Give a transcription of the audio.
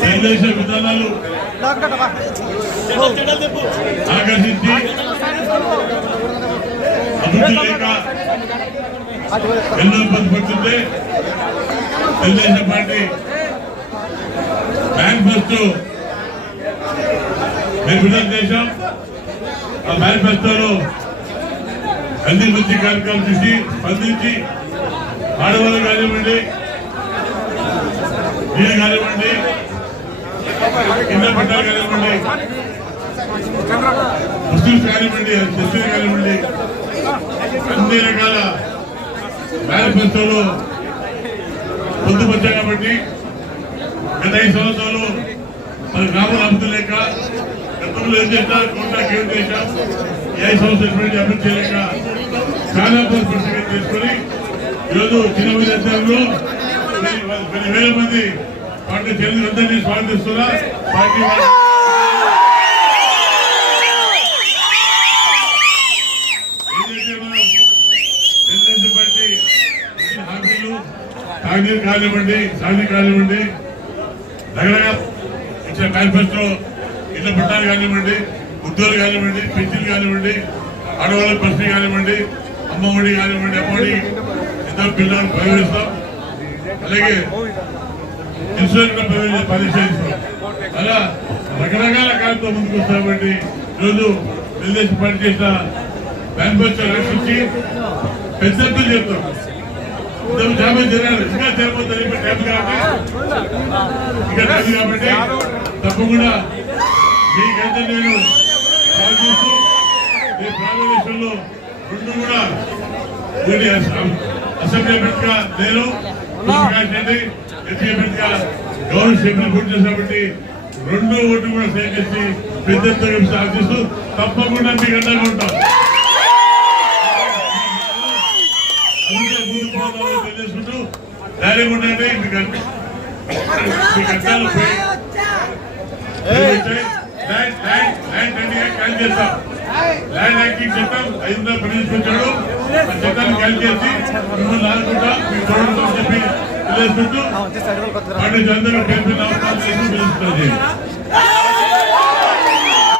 తెలుగుదేశం విధానాలు ఆకర్షించి ఎన్నో ఇబ్బంది తెలుగుదేశం పార్టీ మేనిఫెస్టో మేము విడుదల చేశాం. ఆ మేనిఫెస్టోలో అన్ని మంచి కార్యక్రమాలు చూసి స్పందించి ఆడవాళ్ళు కానివ్వండి మీరు కానివ్వండి కింద పట్టాలు కానివ్వండి ముస్లిమ్స్ కానివ్వండి క్రిస్టియన్ కానివ్వండి అన్ని రకాల మేనిఫెస్టోలో పొందుపరిచాం కాబట్టి గత ఐదు సంవత్సరాలు మన గ్రామాల అభివృద్ధి లేక గతంలో ఏం చేశారు కోట్ల ఏం చేశాం ఏ ఐదు సంవత్సరాలు ఎటువంటి అభివృద్ధి చేయలేక చాలా పరిస్థితి తీసుకొని ఈరోజు చిన్న విద్యార్థులు కొన్ని వేల మంది పార్టీ తెలుగు అందరినీ స్వాగతిస్తున్నా. పార్టీ వాళ్ళు ఏదైతే మనం తెలుగుదేశం పార్టీ ఇచ్చిన హామీలు తాగునీరు కానివ్వండి సాగునీరు కానివ్వండి దగ్గరగా ఇచ్చిన మేనిఫెస్టో ఇళ్ళ పట్టాలు కానివ్వండి ఉద్యోగులు కానివ్వండి పెన్షన్ కానివ్వండి ఆడవాళ్ళ పరిస్థితి కానివ్వండి అమ్మఒడి కానివ్వండి అమ్మఒడి ఇద్దరు పిల్లలు ప్రవేశిస్తాం అలాగే ఇన్సూరెన్స్ కూడా పరిశీలిస్తాం అలా రకరకాల కార్యక్రమం ముందుకు వస్తామండి. ఈరోజు తెలుగుదేశం పార్టీ చేసిన మేనిఫెస్టో రక్షించి పెద్ద చెప్తాం. ఇంతకు జాబే జరగాలి ఇంకా జరగబోతుంది టైం కాబట్టి ఇంకా టైం కాబట్టి తప్పకుండా మీకైతే నేను ప్రార్థిస్తూ మీ ప్రారంభంలో రెండు కూడా వీడి అసెంబ్లీ అభ్యర్థిగా నేను రెడ్డి ఎంపీ అభ్యర్థిగా గౌరవ సభ్యులు పూర్తి చేసినప్పటి రెండు ఓట్లు కూడా సేకరించి పెద్ద సాధిస్తూ తప్పకుండా మీకు అండగా ఉంటాం అందుకే ముందు పోదామని తెలియజేసుకుంటూ ధైర్యం ఉండండి మీకు మీకు అర్థాలు ల్యాండ్ ల్యాండ్ ల్యాండ్ రెడీగా క్యాల్ చేస్తాం ల్యాండ్ యాక్టింగ్ చట్టం ఐదు వందల ప్రవేశించాడు ఆ చట్టాన్ని క్యాల్ చేసి మిమ్మల్ని ఆదుకుంటా మీకు చూడటం చెప్పి తెలియజేసుకుంటూ అందరూ